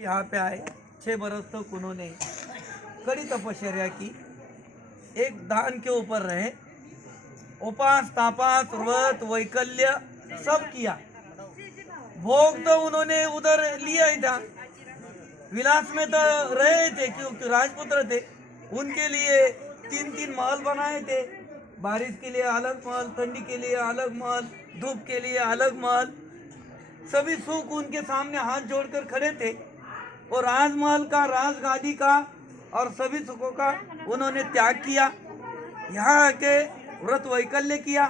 यहाँ पे आए 6 बरस तक उन्होंने कड़ी तपश्चर्या की, एक दान के ऊपर रहे, उपास तापास व्रत वैकल्य सब किया। भोग तो उन्होंने उधर लिया ही था, विलास में तो रहे थे क्योंकि राजपुत्र थे। उनके लिए 3-3 महल बनाए थे, बारिश के लिए अलग महल, ठंडी के लिए अलग महल, धूप के लिए अलग महल। सभी सुख उनके सामने हाथ जोड़कर खड़े थे और राजमहल का, राजगादी का और सभी सुखों का उन्होंने त्याग किया। यहाँ आके व्रत वैकल्य किया,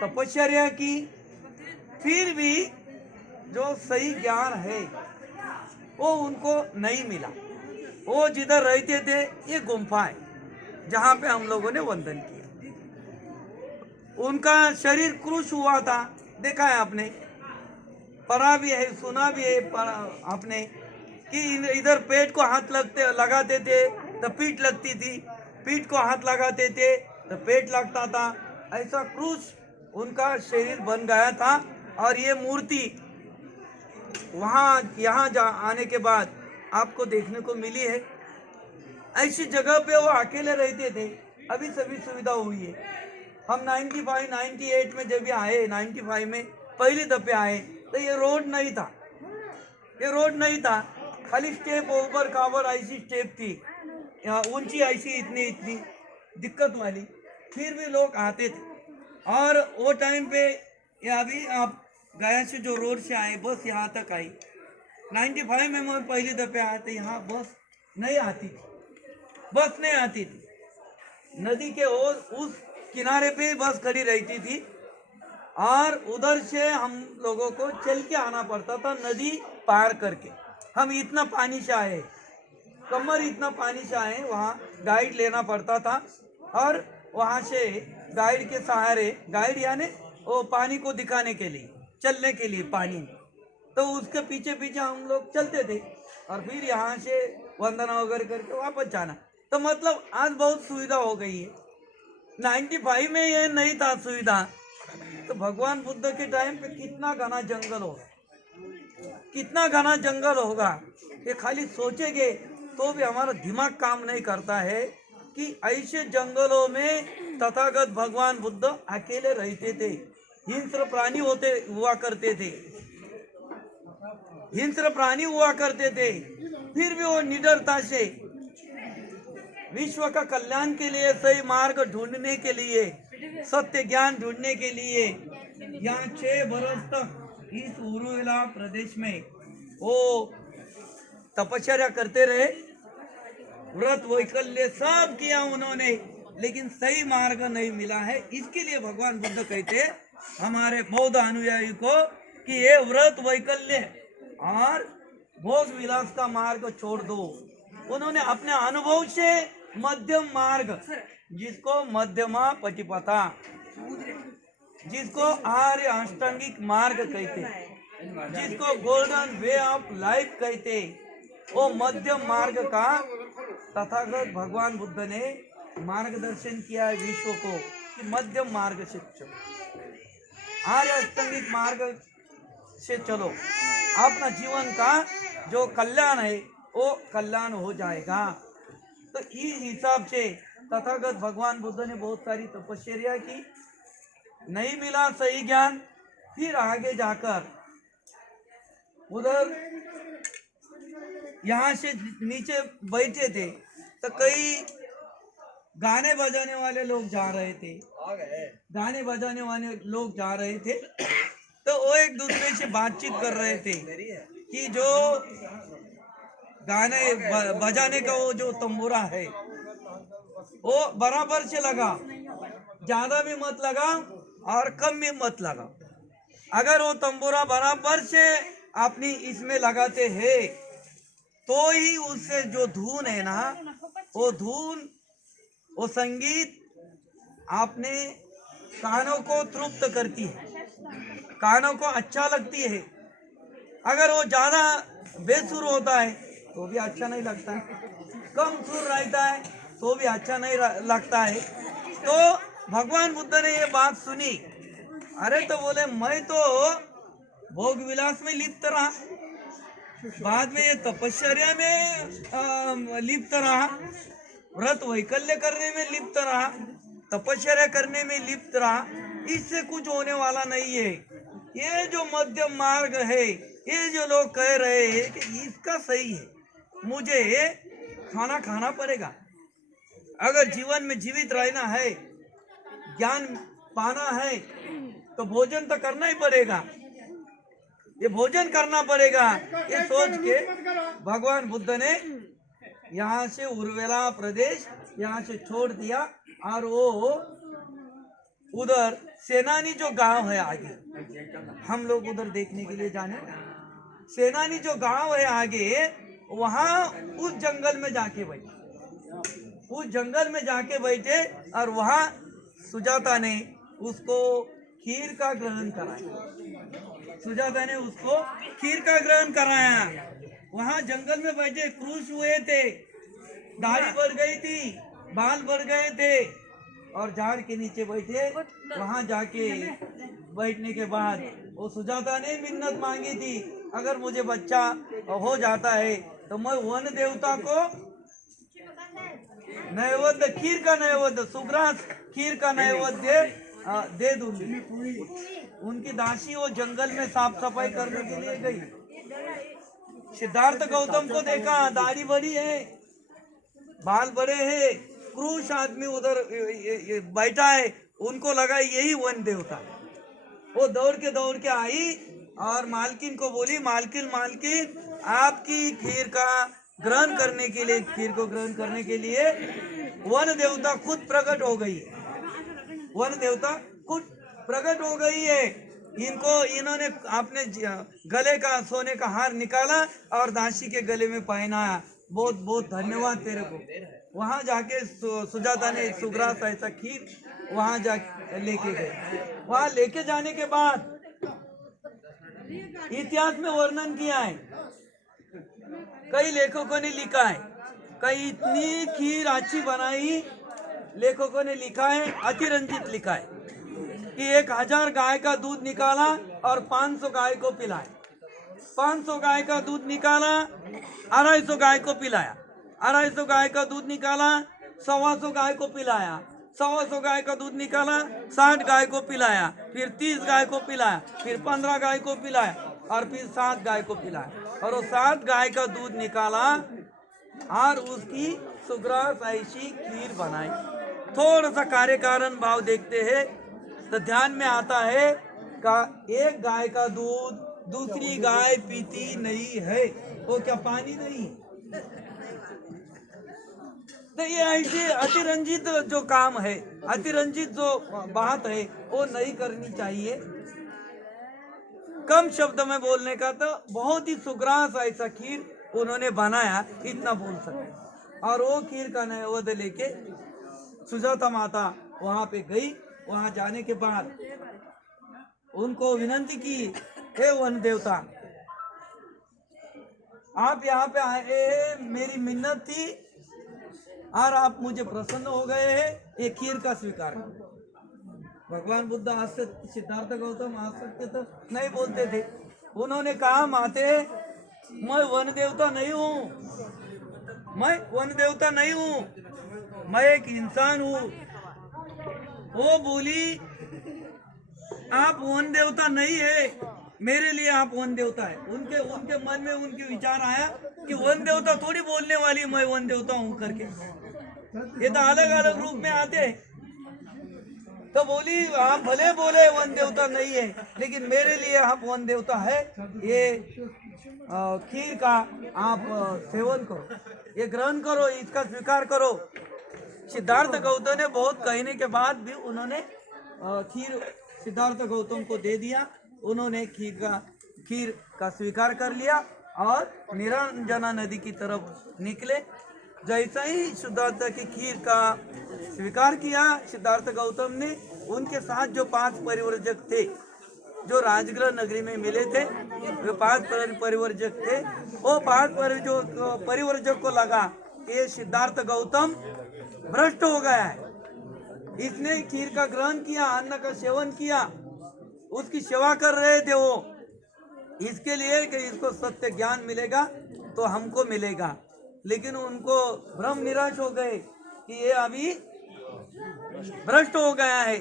तपश्चर्या की, फिर भी जो सही ज्ञान है वो उनको नहीं मिला। वो जिधर रहते थे ये गुम्फा है जहाँ पे हम लोगों ने वंदन किया। उनका शरीर क्रूश हुआ था, देखा है आपने, पढ़ा भी है, सुना भी है आपने कि इधर पेट को हाथ लगाते थे तो पीठ लगती थी, पीठ को हाथ लगाते थे तो पेट लगता था। ऐसा क्रूश उनका शरीर बन गया था। और ये मूर्ति वहाँ यहाँ आने के बाद आपको देखने को मिली है। ऐसी जगह पे वो अकेले रहते थे, अभी सभी सुविधा हुई है। हम 95-98 में जब आए, 95 में पहली दफे आए तो ये रोड नहीं था, ये रोड नहीं था, खाली स्टेप ऊपर काबर ऐसी स्टेप थी, यहाँ ऊंची ऐसी इतनी इतनी दिक्कत वाली। फिर भी लोग आते थे। और वो टाइम पे ये अभी आप गया से जो रोड से आए बस यहाँ तक आई। 95 में मैं पहली दफे आया तो यहाँ बस नहीं आती थी, बस नहीं आती थी। नदी के उस किनारे पे बस खड़ी रहती थी और उधर से हम लोगों को चल के आना पड़ता था, नदी पार करके। हम इतना पानी से आए, कमर इतना पानी से आए, वहाँ गाइड लेना पड़ता था और वहाँ से गाइड के सहारे, गाइड यानी वो पानी को दिखाने के लिए, चलने के लिए पानी में, तो उसके पीछे पीछे हम लोग चलते थे और फिर यहाँ से वंदना वगैरह करके वापस जाना। तो मतलब आज बहुत सुविधा हो गई है। 95 में ये नहीं था सुविधा, तो भगवान बुद्ध के टाइम पे कितना घना जंगल होगा, कितना घना जंगल होगा, ये खाली सोचेंगे तो भी हमारा दिमाग काम नहीं करता है कि ऐसे जंगलों में तथागत भगवान बुद्ध अकेले रहते थे। हिंस्र प्राणी हुआ करते थे, हिंस्र प्राणी हुआ करते थे, फिर भी वो निडरता से विश्व का कल्याण के लिए, सही मार्ग ढूंढने के लिए, सत्य ज्ञान ढूंढने के लिए यहाँ 6 बरस तक इस उरुविला प्रदेश में वो तपश्चर्या करते रहे, व्रत वैकल्य सब किया उन्होंने, लेकिन सही मार्ग नहीं मिला है। इसके लिए भगवान बुद्ध कहते हैं हमारे बौद्ध अनुयायी को कि ये व्रत वैकल्य और भोग विलास का मार्ग छोड़ दो। उन्होंने अपने अनुभव से मध्यम मार्ग, जिसको मध्यमा पतिपथा, जिसको आर्य अष्टांगिक मार्ग कहते, जिसको गोल्डन वे ऑफ लाइफ कहते, वो मध्यम मार्ग का तथागत भगवान बुद्ध ने मार्गदर्शन किया है विश्व को कि मध्यम मार्ग से चलो, आर्य अष्टांगिक मार्ग से चलो, अपना जीवन का जो कल्याण है वो कल्याण हो जाएगा। तो इस हिसाब से तथागत भगवान बुद्ध ने बहुत सारी तपश्चर्या की, नहीं मिला सही ज्ञान, फिर आगे जाकर उधर यहाँ से नीचे बैठे थे तो कई गाने बजाने वाले लोग जा रहे थे, गाने बजाने वाले लोग जा रहे थे, तो वो एक दूसरे से बातचीत कर रहे थे कि जो गाने बजाने का वो जो तंबूरा है वो बराबर से लगा, ज्यादा भी मत लगा और कम भी मत लगा। अगर वो तंबूरा बराबर से अपनी इसमें लगाते हैं तो ही उससे जो धुन है ना, वो धुन, वो संगीत आपने कानों को तृप्त करती है, कानों को अच्छा लगती है। अगर वो ज्यादा बेसुर होता है तो भी अच्छा नहीं लगता है, कम सुर रहता है तो भी अच्छा नहीं लगता है। तो भगवान बुद्ध ने ये बात सुनी, अरे तो बोले मैं तो भोग विलास में लिप्त रहा, बाद में ये तपश्चर्या में लिप्त रहा, व्रत वैकल्य करने में लिप्त रहा, तपश्चर्या करने में लिप्त रहा। इससे कुछ होने वाला नहीं है। ये जो मध्यम मार्ग है, ये जो लोग कह रहे हैं कि इसका सही है, मुझे खाना खाना पड़ेगा। अगर जीवन में जीवित रहना है, ज्ञान पाना है, तो भोजन तो करना ही पड़ेगा। ये भोजन करना पड़ेगा, ये सोच के भगवान बुद्ध ने यहाँ से उर्वेला प्रदेश यहाँ से छोड़ दिया और वो उधर सेनानी जो गांव है आगे, हम लोग उधर देखने के लिए जाने। सेनानी जो गांव है आगे, वहां उस जंगल में जाके बैठे, उस जंगल में जाके बैठे और वहां सुजाता ने उसको खीर का ग्रहण कराया। सुजाता ने उसको खीर का ग्रहण कराया। वहां जंगल में बैठे क्रूश हुए थे, दाढ़ी बढ़ गई थी, बाल बढ़ गए थे और झाड़ के नीचे बैठे। वहां जाके बैठने के बाद वो सुजाता ने मिन्नत मांगी थी, अगर मुझे बच्चा हो जाता है तो मैं वन देवता को नैवेद्य, खीर का नैवेद्य, सुग्रास खीर का नैवेद्य दे दूंगी। उनकी दासी वो जंगल में साफ सफाई करने के लिए गई। सिद्धार्थ गौतम को देखा, दाढ़ी बड़ी है, बाल बड़े हैं, क्रूश आदमी उधर बैठा है, उनको लगा यही वन देवता। वो दौड़ के आई और मालकिन को बोली, मालकिन मालकिन आपकी खीर का ग्रहण करने के लिए, खीर को ग्रहण करने के लिए वन देवता खुद प्रकट हो गई है। वन देवता खुद प्रकट हो गई है। इन्होंने अपने गले का सोने का हार निकाला और दासी के गले में पहनाया। बहुत बहुत धन्यवाद तेरे को। वहां जाके सुजाता ने सुग्रास ऐसा खीर वहां जा लेके गए। वहां लेके जाने के बाद इतिहास में वर्णन किया है, कई लेखकों ने लिखा है, कई इतनी खीर अच्छी बनाई, लेखकों ने लिखा है, अतिरंजित लिखा है कि 1000 गाय का दूध निकाला और 500 गाय को पिलाया। 500 गाय का दूध निकाला, 250 गाय को पिलाया। 250 गाय का दूध निकाला, 125 गाय को पिलाया। 125 गाय का दूध निकाला, 60 गाय को पिलाया। फिर 30 गाय को पिलाया, फिर 15 गाय को पिलाया और फिर 7 गाय को पिलाया। और वो 7 गाय का दूध निकाला और उसकी सुग्रास ऐसी खीर बनाई। थोड़ा सा कार्य कारण भाव देखते हैं तो ध्यान में आता है का एक गाय का दूध दूसरी गाय पीती नहीं है, वो क्या पानी नहीं? तो ये ऐसे अतिरंजित जो काम है, अतिरंजित जो बात है, वो नहीं करनी चाहिए। कम शब्द में बोलने का, तो बहुत ही सुग्रास ऐसा खीर उन्होंने बनाया, इतना बोल सकते। और वो खीर का नैवेद्य लेके सुजाता माता वहां पे गई। वहां जाने के बाद उनको विनती की, हे वन देवता, आप यहाँ पे आए, मेरी मिन्नत थी और आप मुझे प्रसन्न हो गए हैं, ये खीर का स्वीकार करो। भगवान बुद्ध आज से, सिद्धार्थ गौतम आज तक तो नहीं बोलते थे। उन्होंने कहा, माते मैं वन देवता नहीं हूँ, मैं वन देवता नहीं हूँ, मैं एक इंसान हूँ। वो बोली, आप वन देवता नहीं है, मेरे लिए आप वन देवता है। उनके मन में उनके विचार आया कि वन देवता थोड़ी बोलने वाली मैं वन देवता हूँ करके, ये तो अलग अलग रूप में आते हैं। तो बोली, आप भले बोले वन देवता नहीं है, लेकिन मेरे लिए आप वन देवता है। ये खीर का आप सेवन करो, ये ग्रहण करो, इसका स्वीकार करो। सिद्धार्थ गौतम ने बहुत कहने के बाद भी उन्होंने खीर सिद्धार्थ गौतम को दे दिया। उन्होंने खीर का स्वीकार कर लिया और निरंजना नदी की तरफ निकले। जैसा ही सिद्धार्थ की खीर का स्वीकार किया सिद्धार्थ गौतम ने, उनके साथ जो 5 परिव्रजक थे, जो राजगृह नगरी में मिले थे, वो 5 परिव्रजक थे। वो 5 परिव्रजक को लगा ये सिद्धार्थ गौतम भ्रष्ट हो गया है, इसने खीर का ग्रहण किया, अन्न का सेवन किया, उसकी सेवा कर रहे थे वो, इसके लिए कि इसको सत्य ज्ञान मिलेगा तो हमको मिलेगा। लेकिन उनको भ्रम निराश हो गए कि ये अभी भ्रष्ट हो गया है,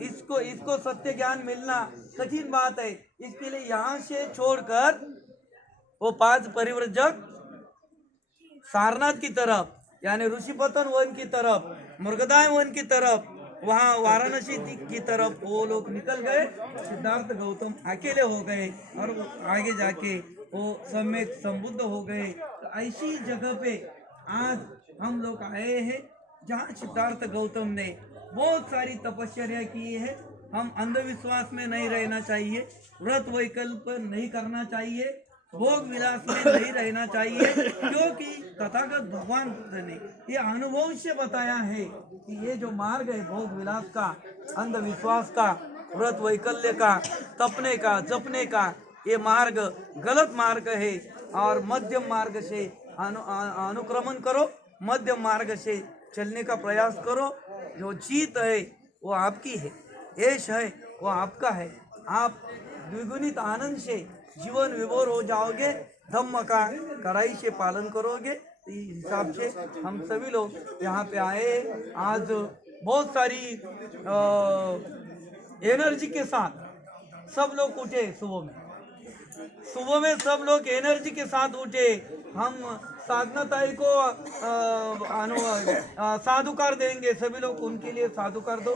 इसको इसको सत्य ज्ञान मिलना कठिन बात है। इसके लिए यहाँ से छोड़कर वो 5 परिव्रजक सारनाथ की तरफ, यानी ऋषिपतन वन की तरफ, मृगदाय वन की तरफ, वहाँ वाराणसी की तरफ वो लोग निकल गए। सिद्धार्थ गौतम अकेले हो गए और वो आगे जाके वो सम्यक संबुद्ध हो गए। तो ऐसी जगह पे आज हम लोग आए हैं जहाँ सिद्धार्थ गौतम ने बहुत सारी तपस्या की है। हम अंधविश्वास में नहीं रहना चाहिए, व्रत वैकल्प नहीं करना चाहिए, भोग विलास में नहीं रहना चाहिए, क्योंकि तथागत भगवान बुद्ध ने ये अनुभव से बताया है कि ये जो मार्ग है भोग विलास का, अंधविश्वास का, व्रत वैकल्य का, तपने का, जपने का, ये मार्ग गलत मार्ग है। और मध्यम मार्ग से अनुक्रमण करो, मध्यम मार्ग से चलने का प्रयास करो। जो जीत है वो आपकी है, यश है वो आपका है। आप द्विगुणित आनंद से जीवन विभोर हो जाओगे, धम्म का कड़ाई से पालन करोगे। इस हिसाब से हम सभी लोग यहाँ पे आए। आज बहुत सारी एनर्जी के साथ सब लोग उठे, सुबह में सब लोग एनर्जी के साथ उठे। हम साधनाताई को साधुकार देंगे, सभी लोग उनके लिए साधुकार दो।